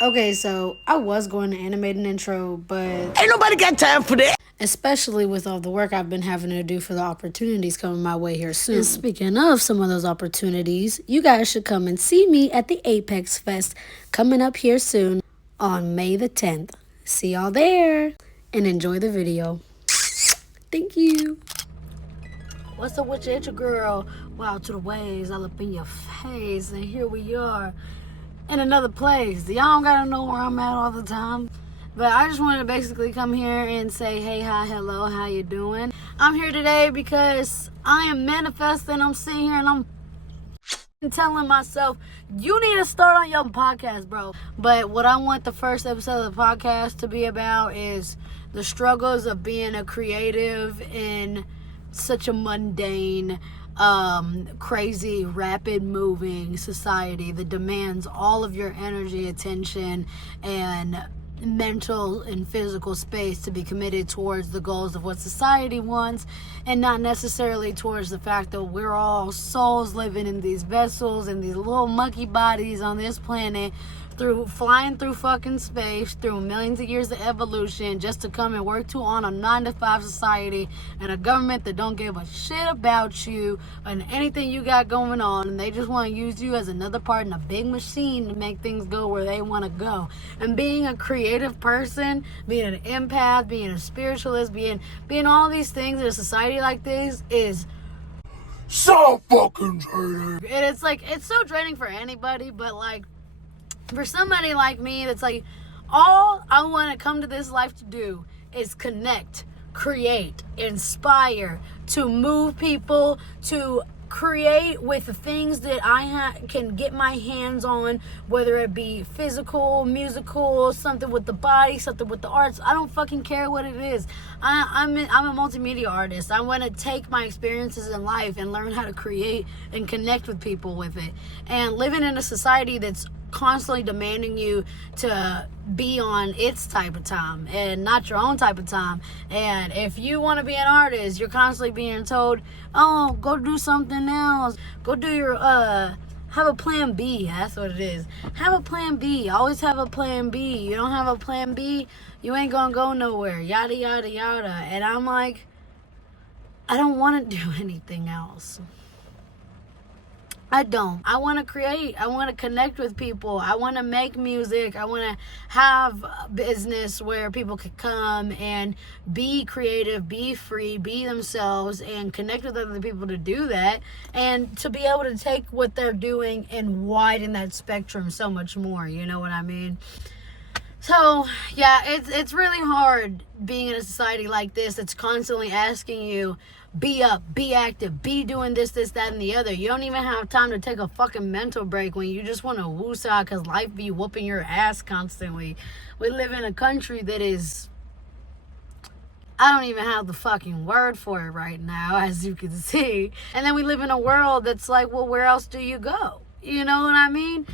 Okay, so I was going to animate an intro, but ain't nobody got time for that. Especially with all the work I've been having to do for the opportunities coming my way here soon. And speaking of some of those opportunities, you guys should come and see me at the Apex Fest coming up here soon on May the 10th. See y'all there and enjoy the video. Thank you. What's up with you? It's your girl, Wild to the Ways, all up in your face, and here we are in another place. Y'all don't gotta know where I'm at all the time, but I just wanted to basically come here and say, hey, hi, hello, how you doing? I'm here today because I am manifesting. I'm sitting here and I'm telling myself, you need to start on your podcast, bro. But what I want the first episode of the podcast to be about is the struggles of being a creative in such a mundane, crazy, rapid moving society that demands all of your energy, attention, and mental and physical space to be committed towards the goals of what society wants, and not necessarily towards the fact that we're all souls living in these vessels and these little monkey bodies on this planet, flying through fucking space, through millions of years of evolution, just to come and work on a 9-to-5 society and a government that don't give a shit about you and anything you got going on, and they just want to use you as another part in a big machine to make things go where they want to go. And being a creative person, being an empath, being a spiritualist, being all these things in a society like this is So fucking draining. And it's so draining for anybody, but like, for somebody like me, that's like, all I want to come to this life to do is connect, create, inspire, to move people, to create with the things that I can get my hands on, whether it be physical, musical, something with the body, something with the arts. I don't fucking care what it is. I'm a multimedia artist. I want to take my experiences in life and learn how to create and connect with people with it. And living in a society that's constantly demanding you to be on its type of time and not your own type of time. And if you want to be an artist, you're constantly being told, oh, go do something else, go do your have a plan B. That's what it is. Have a plan B. Always have a plan B. You don't have a plan B, you ain't gonna go nowhere, yada yada yada. And I'm like, I don't want to do anything else. I don't. I want to create. I want to connect with people. I want to make music. I want to have a business where people could come and be creative, be free, be themselves, and connect with other people to do that, and to be able to take what they're doing and widen that spectrum so much more. You know what I mean? So, yeah, it's really hard being in a society like this that's constantly asking you, be up, be active, be doing this, that, and the other. You don't even have time to take a fucking mental break when you just want to woosah because life be whooping your ass constantly. We live in a country that is, I don't even have the fucking word for it right now, as you can see. And then we live in a world that's like, well, where else do you go? You know what I mean?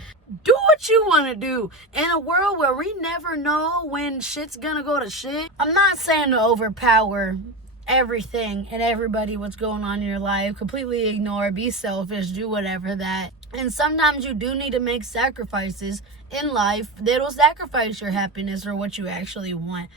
Do what you want to do. In a world where we never know when shit's gonna go to shit. I'm not saying to overpower everything and everybody what's going on in your life. Completely ignore, be selfish, do whatever that. And sometimes you do need to make sacrifices in life that'll sacrifice your happiness or what you actually want.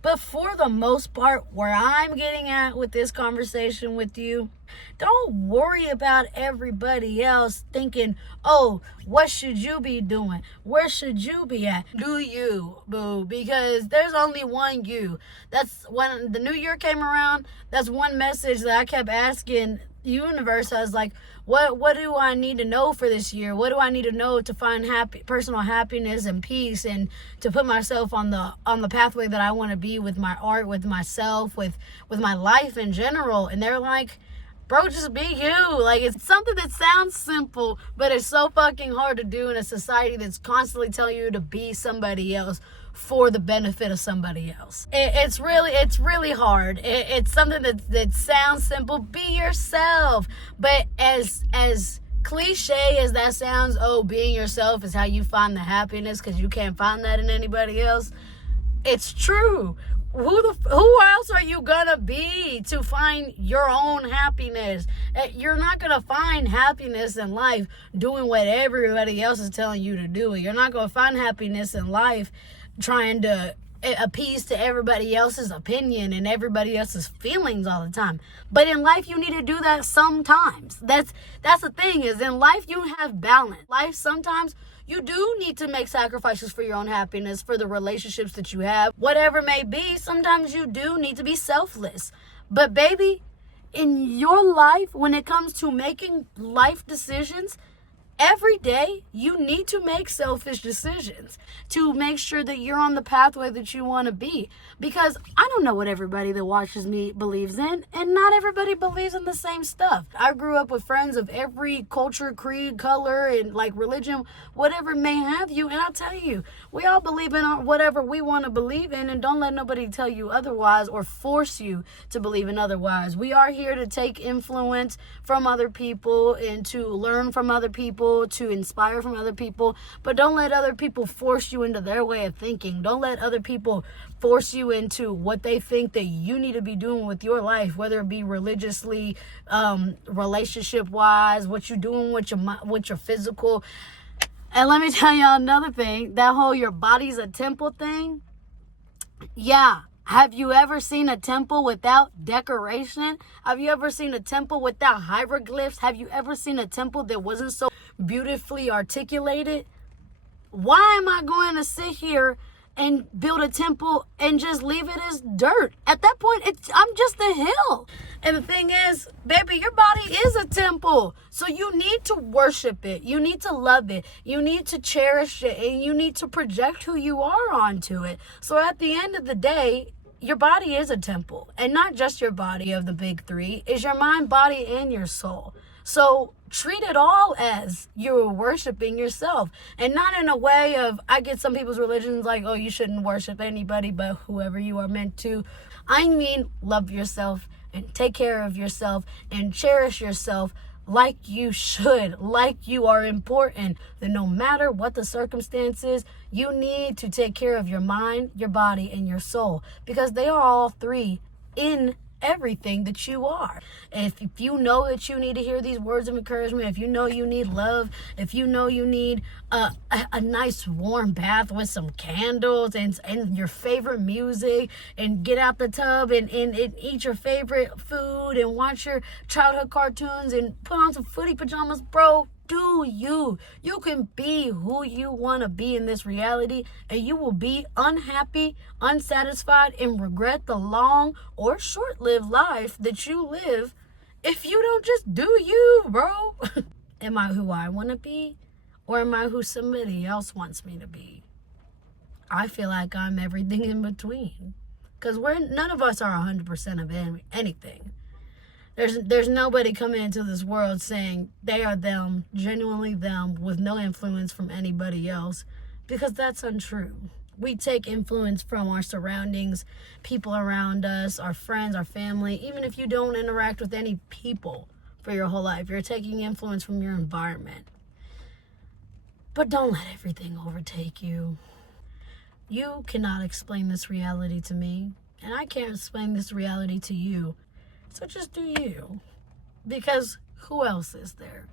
But for the most part, where I'm getting at with this conversation with you, don't worry about everybody else thinking, oh, what should you be doing? Where should you be at? Do you, boo? Because there's only one you. That's when the new year came around, that's one message that I kept asking the universe. I was like, what do I need to know for this year? What do I need to know to find personal happiness and peace, and to put myself on the pathway that I want to be with my art, with myself, with my life in general? And they're like, bro, just be you. Like, it's something that sounds simple, but it's so fucking hard to do in a society that's constantly telling you to be somebody else for the benefit of somebody else. It's really hard. It's something that sounds simple. Be yourself. But as cliche as that sounds, oh, being yourself is how you find the happiness because you can't find that in anybody else. It's true. Who else are you gonna be to find your own happiness? You're not gonna find happiness in life doing what everybody else is telling you to do. You're not gonna find happiness in life trying to appease to everybody else's opinion and everybody else's feelings all the time. But in life, you need to do that sometimes. That's the thing, is in life you have balance. Life, sometimes you do need to make sacrifices for your own happiness, for the relationships that you have, whatever it may be. Sometimes you do need to be selfless. But baby, in your life, when it comes to making life decisions, every day, you need to make selfish decisions to make sure that you're on the pathway that you want to be. Because I don't know what everybody that watches me believes in, and not everybody believes in the same stuff. I grew up with friends of every culture, creed, color, and like religion, whatever may have you. And I'll tell you, we all believe in whatever we want to believe in, and don't let nobody tell you otherwise or force you to believe in otherwise. We are here to take influence from other people and to learn from other people, to inspire from other people, but don't let other people force you into their way of thinking. Don't let other people force you into what they think that you need to be doing with your life, whether it be religiously, relationship wise, what you're doing with your physical. And let me tell y'all another thing, that whole your body's a temple thing. Yeah. Have you ever seen a temple without decoration? Have you ever seen a temple without hieroglyphs? Have you ever seen a temple that wasn't so beautifully articulated? Why am I going to sit here and build a temple and just leave it as dirt? At that point, I'm just a hill. And the thing is, baby, your body is a temple. So you need to worship it. You need to love it. You need to cherish it. And you need to project who you are onto it. So at the end of the day, your body is a temple. And not just your body of the big three. It's your mind, body, and your soul. So treat it all as you're worshiping yourself, and not in a way of, I get some people's religions like, oh, you shouldn't worship anybody but whoever you are meant to. I mean, love yourself and take care of yourself and cherish yourself like you should, like you are important. That no matter what the circumstances, you need to take care of your mind, your body, and your soul, because they are all three in everything that you are. If you know that you need to hear these words of encouragement, if you know you need love, if you know you need a nice warm bath with some candles and your favorite music, and get out the tub and eat your favorite food and watch your childhood cartoons and put on some footy pajamas, bro, do you. You can be who you want to be in this reality, and you will be unhappy, unsatisfied, and regret the long or short-lived life that you live if you don't just do you, bro. Am I who I want to be, or am I who somebody else wants me to be? I feel like I'm everything in between, because none of us are 100% of anything. There's nobody coming into this world saying they are them, genuinely them, with no influence from anybody else, because that's untrue. We take influence from our surroundings, people around us, our friends, our family. Even if you don't interact with any people for your whole life, you're taking influence from your environment. But don't let everything overtake you. You cannot explain this reality to me, and I can't explain this reality to you. So just do you, because who else is there?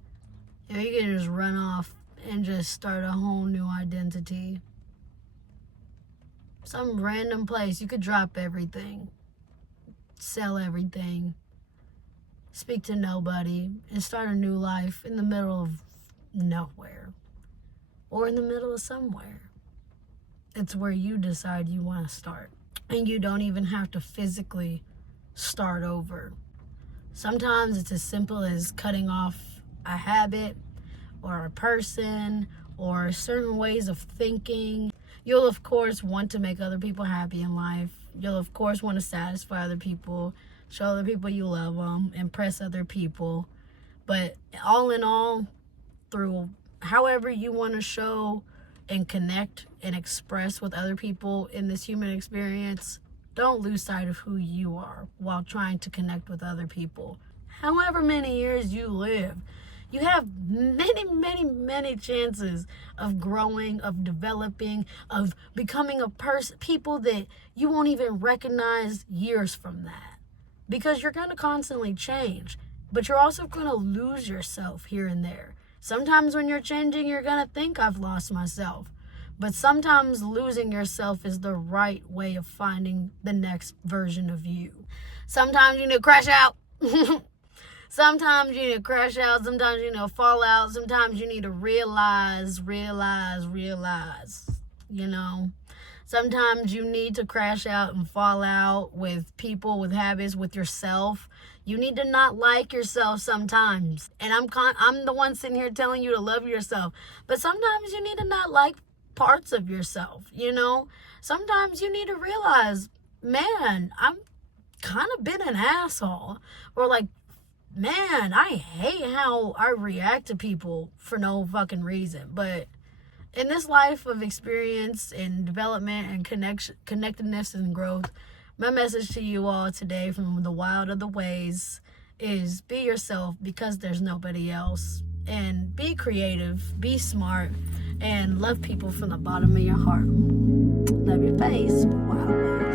You know, you can just run off and just start a whole new identity. Some random place. You could drop everything, sell everything, speak to nobody, and start a new life in the middle of nowhere, or in the middle of somewhere. It's where you decide you want to start, and you don't even have to physically start over. Sometimes it's as simple as cutting off a habit or a person or certain ways of thinking. You'll of course want to make other people happy in life. You'll of course want to satisfy other people, show other people you love them, impress other people. But all in all, through however you want to show and connect and express with other people in this human experience, don't lose sight of who you are while trying to connect with other people. However many years you live, You have many, many, many chances of growing, of developing, of becoming a people that you won't even recognize years from that. Because you're going to constantly change, but you're also going to lose yourself here and there. Sometimes when you're changing, you're going to think I've lost myself. But sometimes losing yourself is the right way of finding the next version of you. Sometimes you need to crash out. Sometimes you need to crash out. Sometimes you need to fall out. Sometimes you need to realize. You know, sometimes you need to crash out and fall out with people, with habits, with yourself. You need to not like yourself sometimes. And I'm the one sitting here telling you to love yourself. But sometimes you need to not like parts of yourself, you know? Sometimes you need to realize, man, I'm kind of been an asshole. Or like, man, I hate how I react to people for no fucking reason. But in this life of experience and development and connectedness and growth, my message to you all today from the Wild of the Wayzz is be yourself because there's nobody else. And be creative, be smart, and love people from the bottom of your heart. Love your face. Wow.